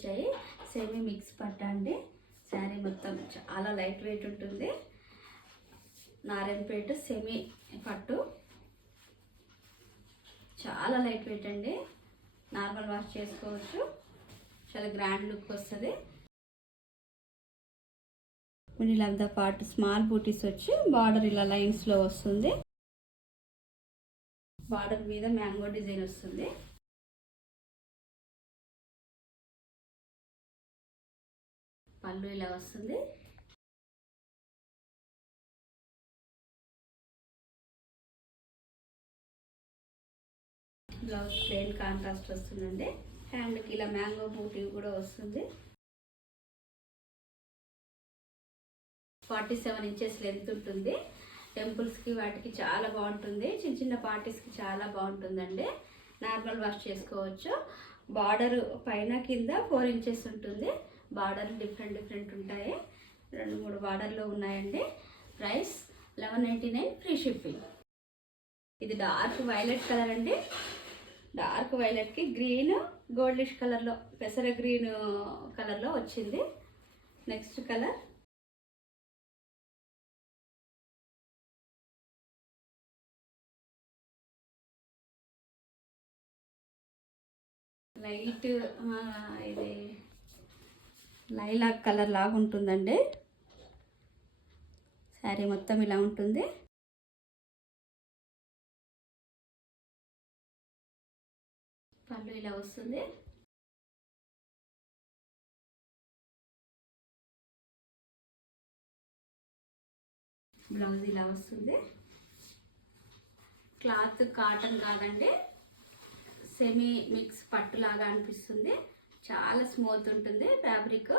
వచ్చాయి. Semi mix పట్టు అండి. శారీ మొత్తం చాలా లైట్ వెయిట్ ఉంటుంది. నారాయణపేట సెమీ పట్టు చాలా లైట్ వెయిట్ అండి. నార్మల్ వాష్ చేసుకోవచ్చు. చాలా గ్రాండ్ లుక్ వస్తుంది. మిడిల్ పార్ట్ స్మాల్ బూటీస్ వచ్చి బార్డర్ ఇలా లైన్స్లో వస్తుంది. బార్డర్ మీద మ్యాంగో డిజైన్ వస్తుంది. పళ్ళు ఇలా వస్తుంది. బ్లౌజ్ ప్లెయిన్ కాంట్రాస్ట్ వస్తుందండి. హ్యాండ్కి ఇలా మ్యాంగో బూటీ కూడా వస్తుంది. 47 ఇంచెస్ లెంత్ ఉంటుంది. టెంపుల్స్కి వాటికి చాలా బాగుంటుంది. చిన్న చిన్న పార్టీస్కి చాలా బాగుంటుందండి. నార్మల్ వాష్ చేసుకోవచ్చు. బార్డర్ పైన కింద 4 ఇంచెస్ ఉంటుంది. బార్డర్లు డిఫరెంట్ ఉంటాయి. 2-3 బార్డర్లు ఉన్నాయండి. ప్రైస్ 1199 ఫ్రీ షిప్పింగ్. ఇది డార్క్ వైలెట్ కలర్ అండి. డార్క్ వైలెట్కి గ్రీన్ గోల్డిష్ కలర్లో పెసర గ్రీన్ కలర్లో వచ్చింది. నెక్స్ట్ కలర్ లైట్ ఇది లైలాక్ కలర్ లాగా ఉంటుందండి. శారీ మొత్తం ఇలా ఉంటుంది. పళ్ళు ఇలా వస్తుంది. బ్లౌజ్ ఇలా వస్తుంది. క్లాత్ కాటన్ కాదండి, సెమీ మిక్స్ పట్టులాగా అనిపిస్తుంది. చాలా స్మూత్ ఉంటుంది. ఫ్యాబ్రిక్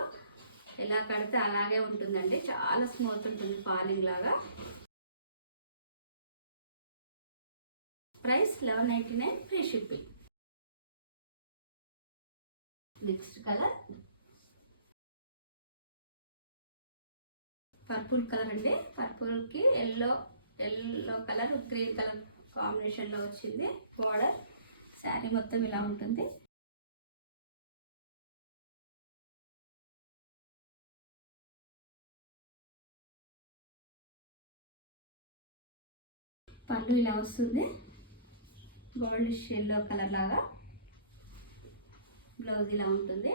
ఎలా కడితే అలాగే ఉంటుందండి. చాలా స్మూత్ ఉంటుంది, ఫాలింగ్ లాగా. ప్రైస్ 1199 free shipping. Next colour purple colour అండి. పర్పుల్కి ఎల్లో కలర్ గ్రీన్ కలర్ కాంబినేషన్లో వచ్చింది బార్డర్. శారీ మొత్తం ఇలా ఉంటుంది. పళ్ళు ఇలా వస్తుంది. గోల్డిష్ ఎల్లో కలర్ లాగా. బ్లౌజ్ ఇలా ఉంటుంది.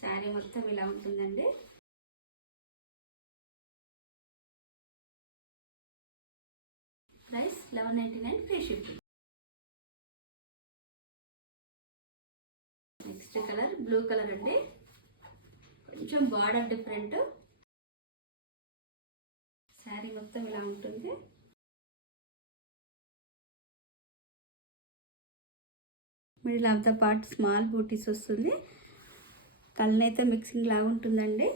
శారీ మొత్తం ఇలా ఉంటుందండి. Price 1199 free shipping. Next colour blue colour అండి. కొంచెం బార్డర్ డిఫరెంట్. శారీ మొత్తం ఇలా ఉంటుంది. Middle of the part small booties వస్తుంది. కలనైతే మిక్సింగ్ లాగా ఉంటుందండి.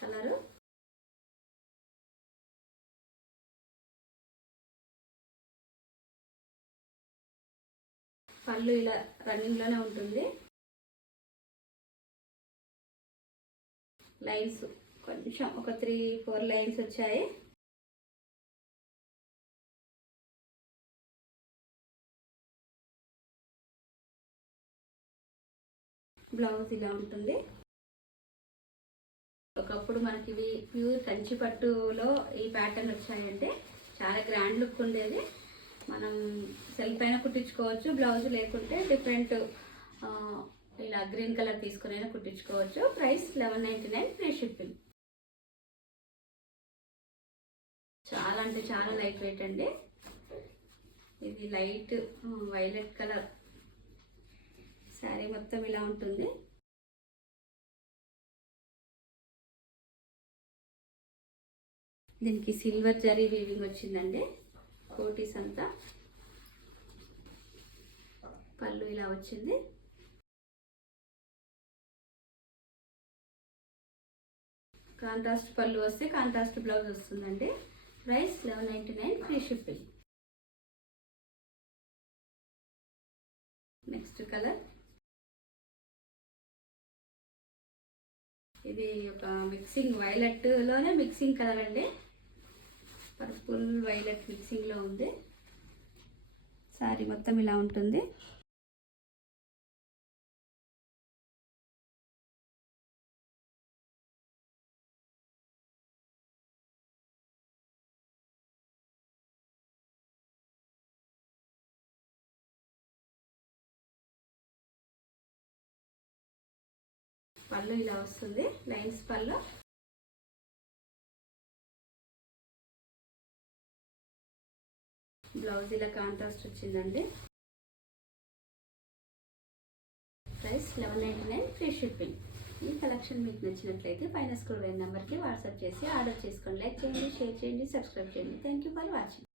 కలరు పళ్ళు ఇలా రన్నింగ్లోనే ఉంటుంది. లైన్స్ కొంచెం ఒక 3-4 లైన్స్ వచ్చాయి. బ్లౌజ్ ఇలా ఉంటుంది. ఒకప్పుడు మనకి ఇవి ప్యూర్ కంచి పట్టులో ఈ ప్యాటర్న్ వచ్చాయంటే చాలా గ్రాండ్ లుక్ ఉండేది. మనం సెల్ఫ్ పైన కుట్టించుకోవచ్చు. బ్లౌజ్ లేకుంటే డిఫరెంట్ ఇలా గ్రీన్ కలర్ తీసుకునైనా కుట్టించుకోవచ్చు. Price 1199 free shipping. చాలా అంటే చాలా లైట్ వెయిట్ అండి. ఇది లైట్ వైలెట్ కలర్. శారీ మొత్తం ఇలా ఉంటుంది. దీనికి సిల్వర్ జరీ వీవింగ్ వచ్చిందండి. కోటీస్ అంతా. పళ్ళు ఇలా వచ్చింది. కాంట్రాస్ట్ పళ్ళు వస్తే కాంట్రాస్ట్ బ్లౌజ్ వస్తుందండి. ప్రైస్ 1199 ఫ్రీ షిప్పింగ్. నెక్స్ట్ కలర్ ఇది ఒక మిక్సింగ్ వైలెట్లోనే మిక్సింగ్ కలర్ అండి. పర్పుల్ వైలెట్ మిక్సింగ్లో ఉంది. శారీ మొత్తం ఇలా ఉంటుంది. పళ్ళు ఇలా వస్తుంది, లైన్స్ పళ్ళు. బ్లౌజ్ ఇలా కాంట్రాస్ట్ వచ్చిందండి. ప్రైస్ 1199, ఫ్రీ షిప్పింగ్. ఈ కలెక్షన్ మీకు నచ్చినట్లయితే పైన స్క్రోల్ అయిన నెంబర్కి వాట్సాప్ చేసి ఆర్డర్ చేసుకోండి. లైక్ చేయండి, షేర్ చేయండి, సబ్స్క్రైబ్ చేయండి. Thank you for watching.